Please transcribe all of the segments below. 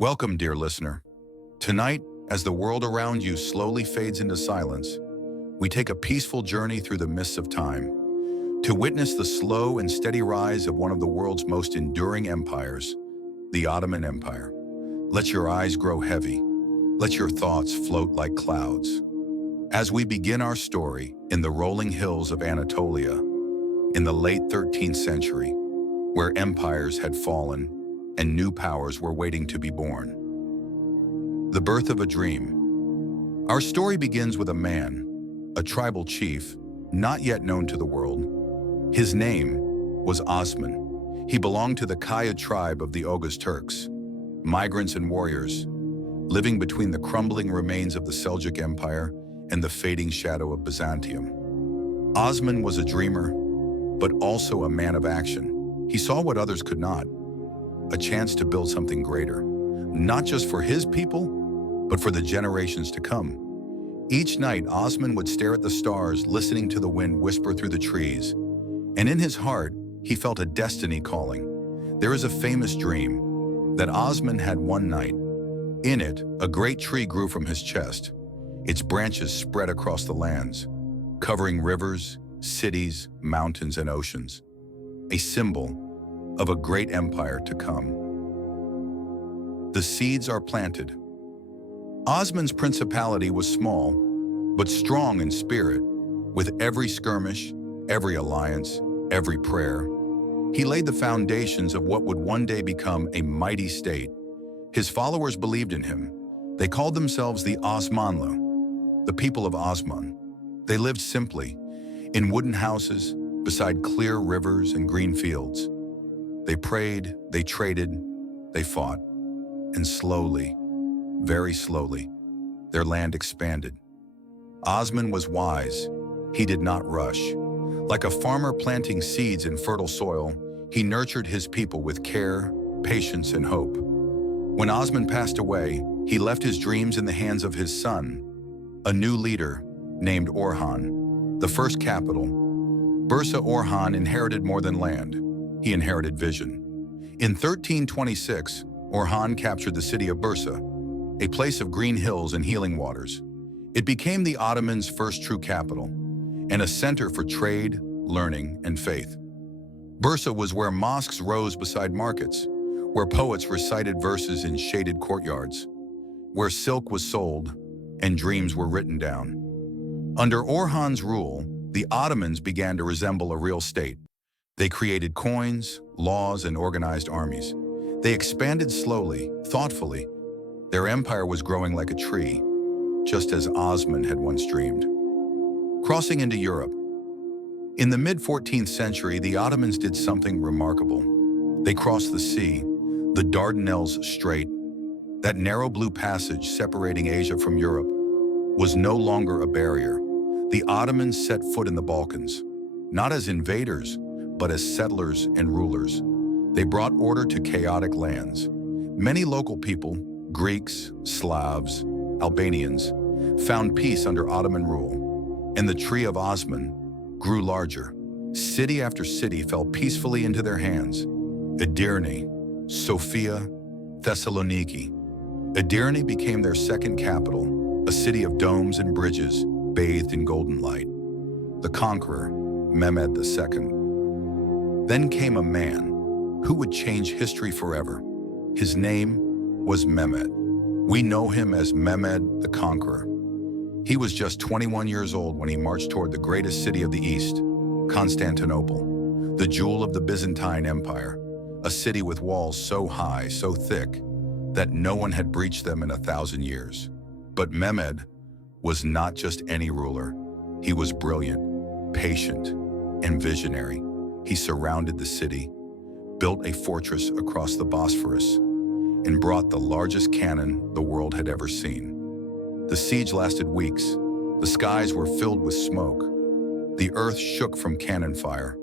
Welcome, dear listener. Tonight, as the world around you slowly fades into silence, we take a peaceful journey through the mists of time to witness the slow and steady rise of one of the world's most enduring empires, the Ottoman Empire. Let your eyes grow heavy. Let your thoughts float like clouds. As we begin our story in the rolling hills of Anatolia, in the late 13th century, where empires had fallen and new powers were waiting to be born. The birth of a dream. Our story begins with a man, a tribal chief, not yet known to the world. His name was Osman. He belonged to the Kaya tribe of the Oghuz Turks, migrants and warriors, living between the crumbling remains of the Seljuk Empire and the fading shadow of Byzantium. Osman was a dreamer, but also a man of action. He saw what others could not, a chance to build something greater, not just for his people, but for the generations to come. Each night, Osman would stare at the stars, listening to the wind whisper through the trees, and in his heart, he felt a destiny calling. There is a famous dream that Osman had one night. In it, a great tree grew from his chest. Its branches spread across the lands, covering rivers, cities, mountains, and oceans, a symbol of a great empire to come. The seeds are planted. Osman's principality was small, but strong in spirit. With every skirmish, every alliance, every prayer, he laid the foundations of what would one day become a mighty state. His followers believed in him. They called themselves the Osmanlı, the people of Osman. They lived simply, in wooden houses, beside clear rivers and green fields. They prayed, they traded, they fought, and slowly, very slowly, their land expanded. Osman was wise. He did not rush. Like a farmer planting seeds in fertile soil, he nurtured his people with care, patience, and hope. When Osman passed away, he left his dreams in the hands of his son, a new leader named Orhan. The first capital, Bursa Orhan, inherited more than land. He inherited vision. In 1326, Orhan captured the city of Bursa, a place of green hills and healing waters. It became the Ottomans' first true capital, and a center for trade, learning, and faith. Bursa was where mosques rose beside markets, where poets recited verses in shaded courtyards, where silk was sold and dreams were written down. Under Orhan's rule, the Ottomans began to resemble a real state. They created coins, laws, and organized armies. They expanded slowly, thoughtfully. Their empire was growing like a tree, just as Osman had once dreamed. Crossing into Europe. In the mid-14th century, the Ottomans did something remarkable. They crossed the sea, the Dardanelles Strait. That narrow blue passage separating Asia from Europe was no longer a barrier. The Ottomans set foot in the Balkans, not as invaders, but as settlers and rulers. They brought order to chaotic lands. Many local people, Greeks, Slavs, Albanians, found peace under Ottoman rule, and the tree of Osman grew larger. City after city fell peacefully into their hands. Edirne, Sofia, Thessaloniki. Edirne became their second capital, a city of domes and bridges bathed in golden light. The conqueror, Mehmed II. Then came a man who would change history forever. His name was Mehmed. We know him as Mehmed the Conqueror. He was just 21 years old when he marched toward the greatest city of the East, Constantinople, the jewel of the Byzantine Empire, a city with walls so high, so thick, that no one had breached them in 1,000 years. But Mehmed was not just any ruler. He was brilliant, patient, and visionary. He surrounded the city, built a fortress across the Bosphorus, and brought the largest cannon the world had ever seen. The siege lasted weeks. The skies were filled with smoke. The earth shook from cannon fire.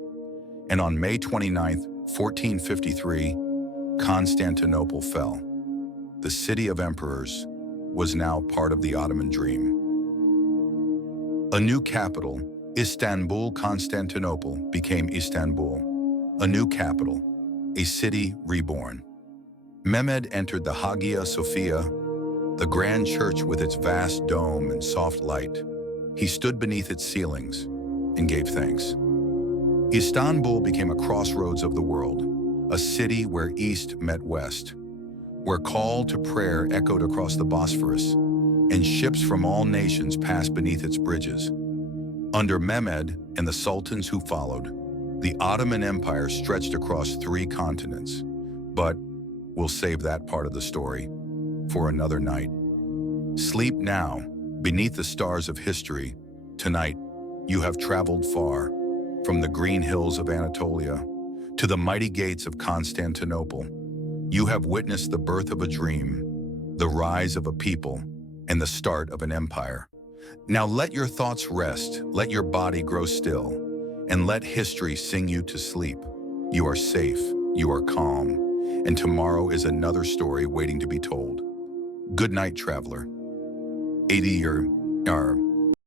And on May 29, 1453, Constantinople fell. The city of emperors was now part of the Ottoman dream. A new capital, Istanbul, Constantinople, became Istanbul. A new capital, a city reborn. Mehmed entered the Hagia Sophia, the grand church with its vast dome and soft light. He stood beneath its ceilings and gave thanks. Istanbul became a crossroads of the world, a city where East met West, where call to prayer echoed across the Bosphorus, and ships from all nations passed beneath its bridges. Under Mehmed and the sultans who followed, the Ottoman Empire stretched across 3 continents. But we'll save that part of the story for another night. Sleep now, beneath the stars of history. Tonight, you have traveled far, from the green hills of Anatolia to the mighty gates of Constantinople. You have witnessed the birth of a dream, the rise of a people, and the start of an empire. Now let your thoughts rest, let your body grow still, and let history sing you to sleep. You are safe, you are calm, and tomorrow is another story waiting to be told. Good night, traveler. 80 or